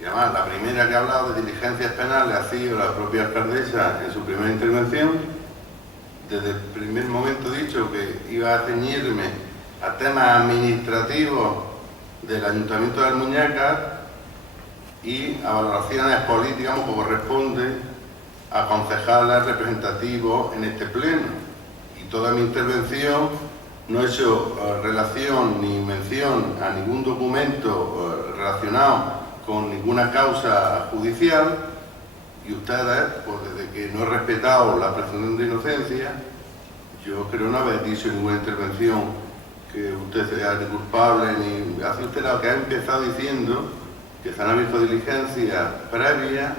y además la primera que ha hablado de diligencias penales ha sido la propia alcaldesa en su primera intervención, desde el primer momento he dicho que iba a ceñirme a temas administrativos del Ayuntamiento de Almuñécar y a valoraciones políticas como corresponde a concejales representativos en este pleno. Y toda mi intervención no he hecho relación ni mención a ningún documento relacionado con ninguna causa judicial, y ustedes, pues desde que no he respetado la presunción de inocencia, yo creo no haber dicho en ninguna intervención que usted sea ni culpable, ni hace usted lo que ha empezado diciendo, que se han abierto diligencias previas.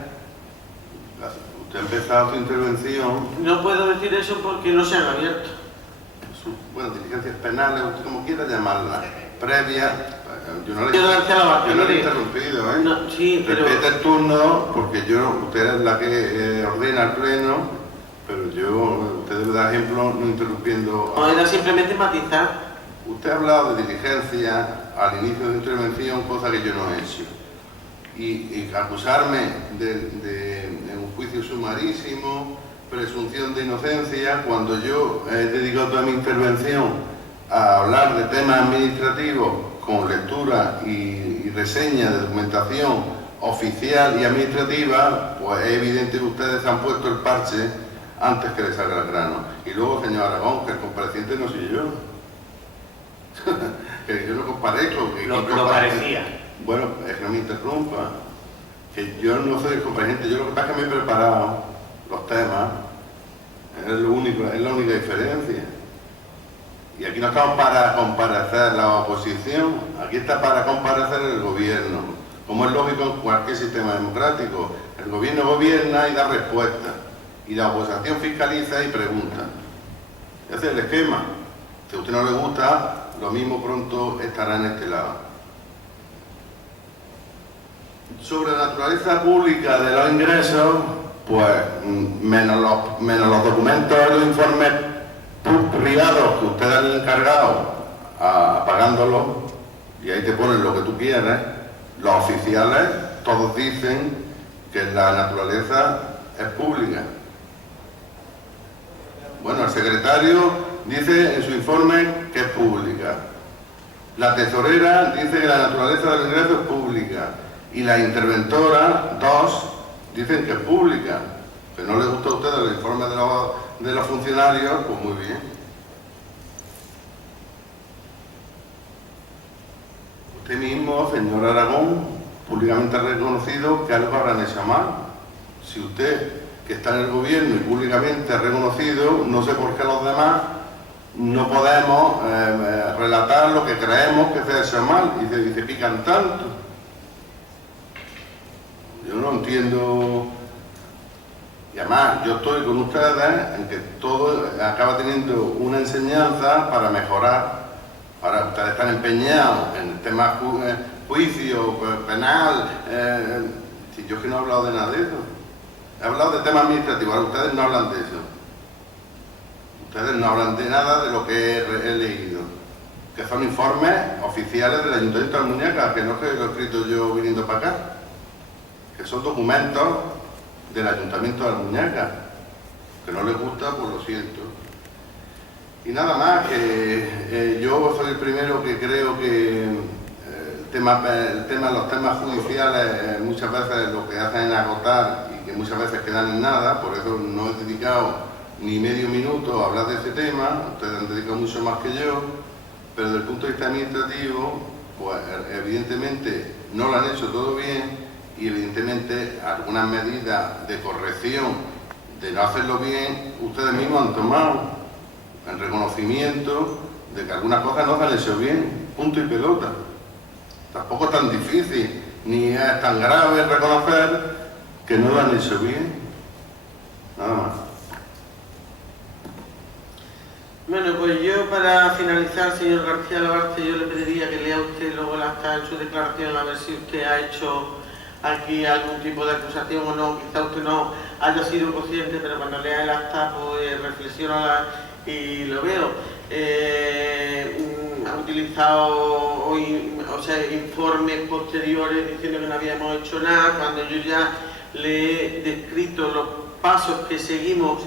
Usted ha empezado su intervención. No puedo decir eso porque no se han abierto. Bueno, diligencias penales, usted como quiera llamarlas, previas. Yo no le he interrumpido, ¿eh? No, sí, pero... Respete el turno, porque usted es la que ordena el pleno, pero usted debe dar ejemplo no interrumpiendo. No, era simplemente matizar. Usted ha hablado de diligencia al inicio de su intervención, cosa que yo no he hecho. Y acusarme de un juicio sumarísimo, presunción de inocencia, cuando yo he dedicado toda mi intervención a hablar de temas administrativos con lectura y reseña de documentación oficial y administrativa, pues es evidente que ustedes han puesto el parche antes que les salga el grano. Y luego, señor Aragón, que el compareciente no soy yo. Que yo no comparezco. Lo parecía. Bueno, es que no me interrumpa. Que yo no soy el compareciente, yo lo que pasa es que me he preparado los temas, es la única diferencia. Y aquí no estamos para comparecer la oposición, aquí está para comparecer el gobierno, como es lógico en cualquier sistema democrático. El gobierno gobierna y da respuesta, y la oposición fiscaliza y pregunta. Ese es el esquema. Si a usted no le gusta, lo mismo pronto estará en este lado. Sobre la naturaleza pública de los ingresos, pues menos los documentos y los informes privados que ustedes han encargado pagándolos, y ahí te ponen lo que tú quieres, los oficiales todos dicen que la naturaleza es pública. Bueno, el secretario dice en su informe que es pública, la tesorera dice que la naturaleza del ingreso es pública, y la interventora, dos, dicen que es pública. Que no les gusta a ustedes el informe de los funcionarios, pues muy bien. Usted mismo, señor Aragón, públicamente ha reconocido que algo habrán hecho mal. Si usted, que está en el gobierno y públicamente ha reconocido, no sé por qué los demás no podemos relatar lo que creemos que se ha hecho mal y se pican tanto. Yo no entiendo. Y además, yo estoy con ustedes en que todo acaba teniendo una enseñanza para mejorar. Ahora, ustedes están empeñados en el tema juicio, penal. Si yo es que no he hablado de nada de eso. He hablado de temas administrativos, ahora ustedes no hablan de eso. Ustedes no hablan de nada de lo que he leído. Que son informes oficiales del Ayuntamiento de Almuñécar, que no es que lo he escrito yo viniendo para acá. Que son documentos del Ayuntamiento de Almuñécar. Que no les gusta, pues lo siento. Y nada más, que yo soy el primero que creo que los temas judiciales muchas veces lo que hacen es agotar y que muchas veces quedan en nada, por eso no he dedicado ni medio minuto a hablar de ese tema, ustedes han dedicado mucho más que yo, pero desde el punto de vista administrativo, pues evidentemente no lo han hecho todo bien, y evidentemente algunas medidas de corrección de no hacerlo bien, ustedes mismos han tomado en reconocimiento de que algunas cosas no se han hecho bien, punto y pelota. Tampoco es tan difícil, ni es tan grave reconocer que no lo han hecho bien. Nada más. Bueno, pues yo para finalizar, señor García Labarce, yo le pediría que lea usted luego el acta en su declaración a ver si usted ha hecho aquí algún tipo de acusación o no. Quizá usted no haya sido consciente, pero cuando lea el acta pues reflexiona y lo veo. Ha utilizado hoy, informes posteriores diciendo que no habíamos hecho nada, cuando yo ya le he descrito los pasos que seguimos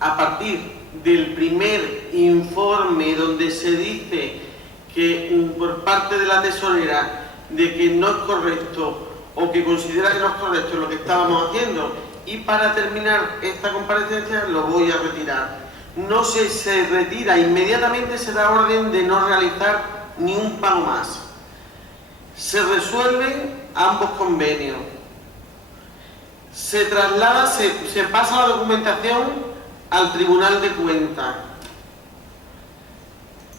a partir del primer informe donde se dice que por parte de la tesorera de que no es correcto o que considera que no es correcto lo que estábamos haciendo, y para terminar esta comparecencia lo voy a retirar. No se retira, inmediatamente se da orden de no realizar ni un pago más. Se resuelven ambos convenios. Se traslada, se pasa la documentación al Tribunal de Cuentas.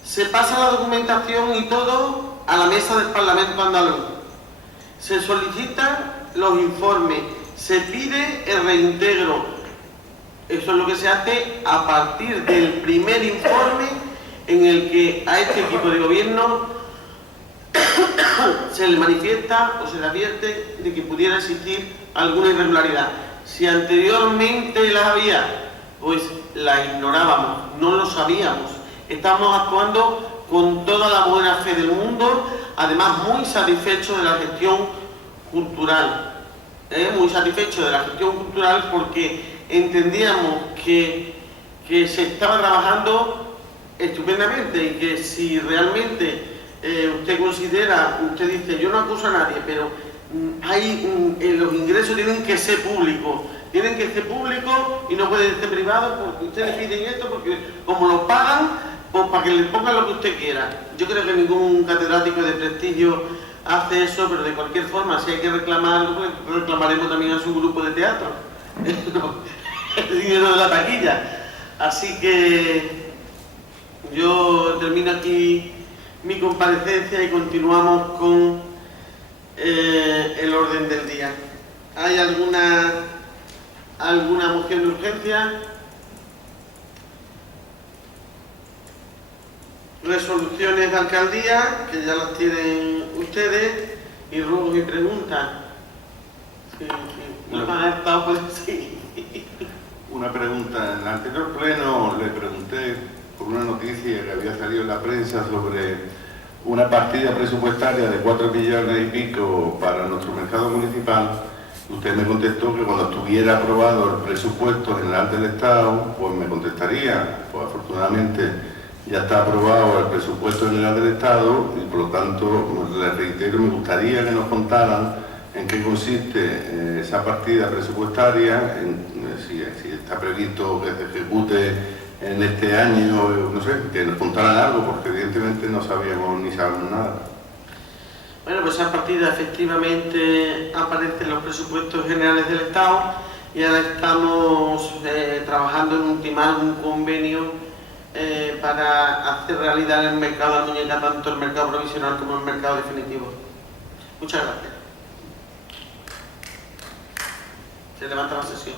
Se pasa la documentación y todo a la mesa del Parlamento andaluz. Se solicitan los informes, se pide el reintegro. Eso es lo que se hace a partir del primer informe en el que a este equipo de gobierno se le manifiesta o se le advierte de que pudiera existir alguna irregularidad. Si anteriormente las había, pues la ignorábamos, no lo sabíamos. Estamos actuando con toda la buena fe del mundo, además muy satisfechos de la gestión cultural. Muy satisfechos de la gestión cultural porque entendíamos que se estaba trabajando estupendamente y que si realmente usted considera, usted dice, yo no acuso a nadie, pero los ingresos tienen que ser públicos, y no pueden ser privados porque ustedes piden esto, porque como lo pagan, pues para que les pongan lo que usted quiera. Yo creo que ningún catedrático de prestigio hace eso, pero de cualquier forma, si hay que reclamar algo, pues reclamaremos también a su grupo de teatro. El dinero de la taquilla. Así que yo termino aquí mi comparecencia y continuamos con el orden del día. ¿Hay alguna moción de urgencia? Resoluciones de alcaldía, que ya las tienen ustedes, y ruegos y preguntas. Sí. Una pregunta. En el anterior pleno le pregunté por una noticia que había salido en la prensa sobre una partida presupuestaria de 4 millones y pico para nuestro mercado municipal. Usted me contestó que cuando estuviera aprobado el presupuesto general del Estado, pues me contestaría. Pues afortunadamente ya está aprobado el presupuesto general del Estado y por lo tanto le reitero, me gustaría que nos contaran en qué consiste esa partida presupuestaria, si está previsto que se ejecute en este año, no sé, que nos contaran algo, porque evidentemente no sabíamos ni sabemos nada. Bueno, pues esa partida efectivamente aparece en los presupuestos generales del Estado y ahora estamos trabajando en ultimar un convenio para hacer realidad el mercado de la muñeca, tanto el mercado provisional como el mercado definitivo. Muchas gracias. Se levanta la sesión.